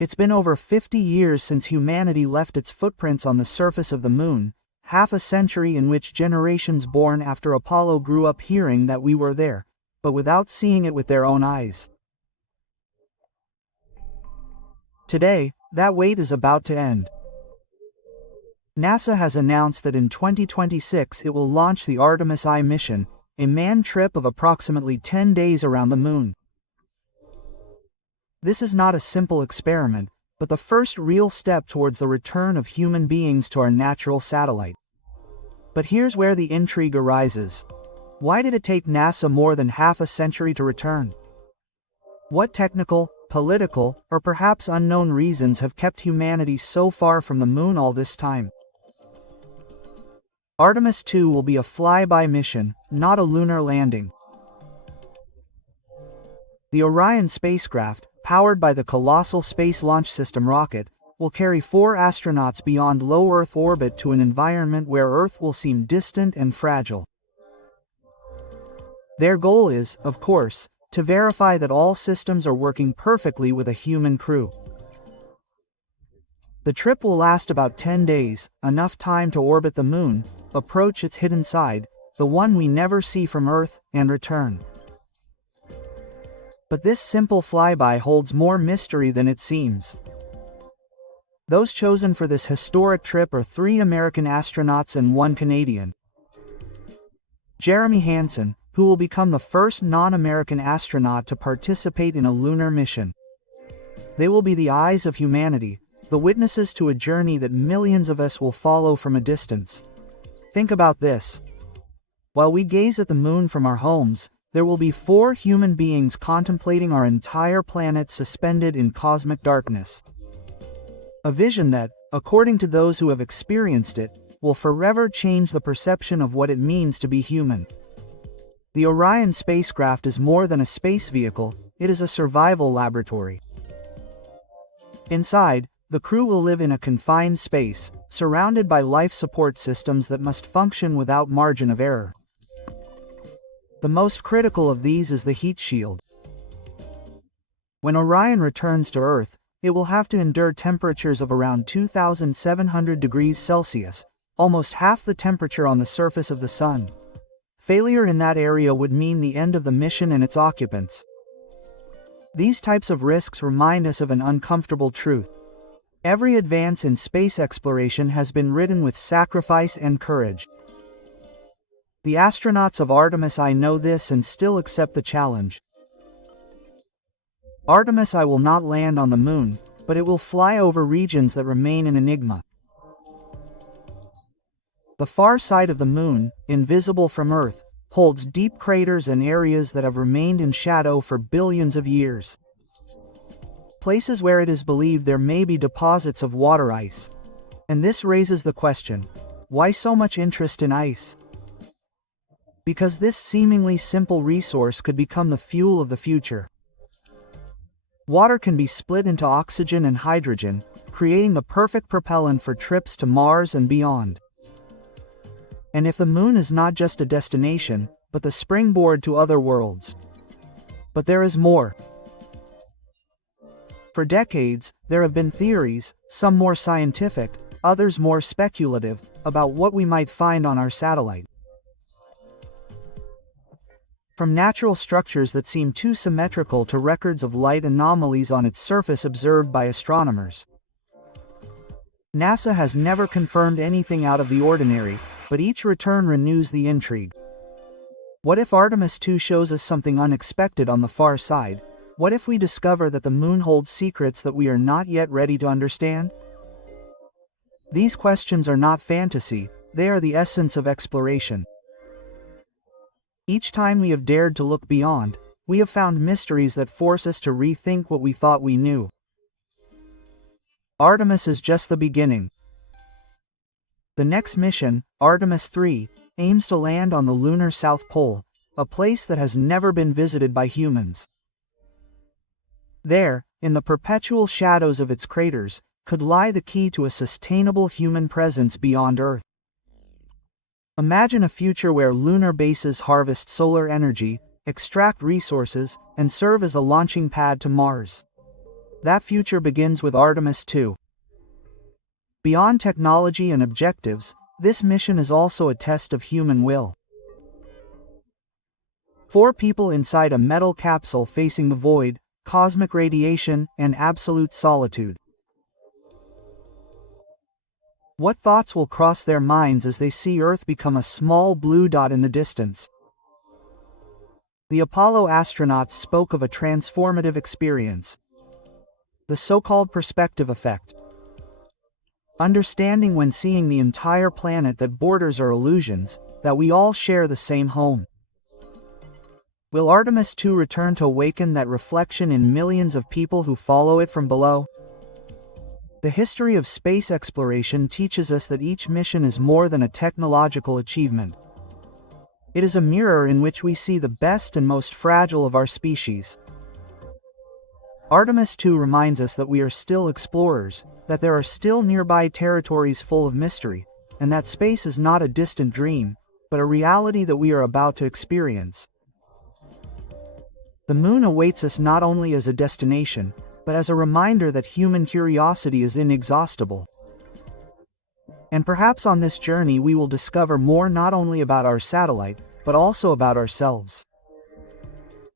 It's been over 50 years since humanity left its footprints on the surface of the moon, half a century in which generations born after Apollo grew up hearing that we were there, but without seeing it with their own eyes. Today, that wait is about to end. NASA has announced that in 2026 it will launch the Artemis I mission, a manned trip of approximately 10 days around the moon. This is not a simple experiment, but the first real step towards the return of human beings to our natural satellite. But here's where the intrigue arises. Why did it take NASA more than half a century to return? What technical, political, or perhaps unknown reasons have kept humanity so far from the moon all this time? Artemis II will be a flyby mission, not a lunar landing. The Orion spacecraft, powered by the colossal Space Launch System rocket, will carry 4 astronauts beyond low Earth orbit to an environment where Earth will seem distant and fragile. Their goal is, of course, to verify that all systems are working perfectly with a human crew. The trip will last about 10 days, enough time to orbit the moon, approach its hidden side, the one we never see from Earth, and return. But this simple flyby holds more mystery than it seems. Those chosen for this historic trip are 3 American astronauts and 1 Canadian. Jeremy Hansen, who will become the first non-American astronaut to participate in a lunar mission. They will be the eyes of humanity, the witnesses to a journey that millions of us will follow from a distance. Think about this. While we gaze at the moon from our homes, there will be 4 human beings contemplating our entire planet suspended in cosmic darkness. A vision that, according to those who have experienced it, will forever change the perception of what it means to be human. The Orion spacecraft is more than a space vehicle, it is a survival laboratory. Inside, the crew will live in a confined space, surrounded by life support systems that must function without margin of error. The most critical of these is the heat shield. When Orion returns to Earth, it will have to endure temperatures of around 2,700 degrees Celsius, almost half the temperature on the surface of the Sun. Failure in that area would mean the end of the mission and its occupants. These types of risks remind us of an uncomfortable truth. Every advance in space exploration has been ridden with sacrifice and courage. The astronauts of Artemis I know this and still accept the challenge. Artemis I will not land on the moon, but it will fly over regions that remain an enigma. The far side of the moon, invisible from Earth, holds deep craters and areas that have remained in shadow for billions of years. Places where it is believed there may be deposits of water ice. And this raises the question, why so much interest in ice? Because this seemingly simple resource could become the fuel of the future. Water can be split into oxygen and hydrogen, creating the perfect propellant for trips to Mars and beyond. And if the moon is not just a destination, but the springboard to other worlds. But there is more. For decades, there have been theories, some more scientific, others more speculative, about what we might find on our satellite. From natural structures that seem too symmetrical to records of light anomalies on its surface observed by astronomers. NASA has never confirmed anything out of the ordinary, but each return renews the intrigue. What if Artemis II shows us something unexpected on the far side? What if we discover that the moon holds secrets that we are not yet ready to understand? These questions are not fantasy, they are the essence of exploration. Each time we have dared to look beyond, we have found mysteries that force us to rethink what we thought we knew. Artemis is just the beginning. The next mission, Artemis III, aims to land on the lunar South Pole, a place that has never been visited by humans. There, in the perpetual shadows of its craters, could lie the key to a sustainable human presence beyond Earth. Imagine a future where lunar bases harvest solar energy, extract resources, and serve as a launching pad to Mars. That future begins with Artemis II. Beyond technology and objectives, this mission is also a test of human will. 4 people inside a metal capsule facing the void, cosmic radiation, and absolute solitude. What thoughts will cross their minds as they see Earth become a small blue dot in the distance? The Apollo astronauts spoke of a transformative experience. The so-called perspective effect. Understanding when seeing the entire planet that borders are illusions, that we all share the same home. Will Artemis II return to awaken that reflection in millions of people who follow it from below? The history of space exploration teaches us that each mission is more than a technological achievement. It is a mirror in which we see the best and most fragile of our species. Artemis II reminds us that we are still explorers, that there are still nearby territories full of mystery, and that space is not a distant dream, but a reality that we are about to experience. The moon awaits us not only as a destination, but as a reminder that human curiosity is inexhaustible. And perhaps on this journey we will discover more not only about our satellite, but also about ourselves.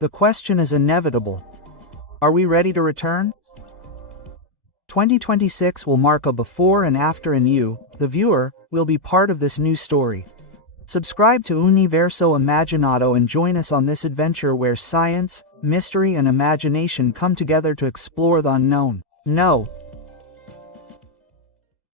The question is inevitable. Are we ready to return? 2026 will mark a before and after, and you, the viewer, will be part of this new story. Subscribe to Universo Imaginato and join us on this adventure where science, mystery, and imagination come together to explore the unknown. Know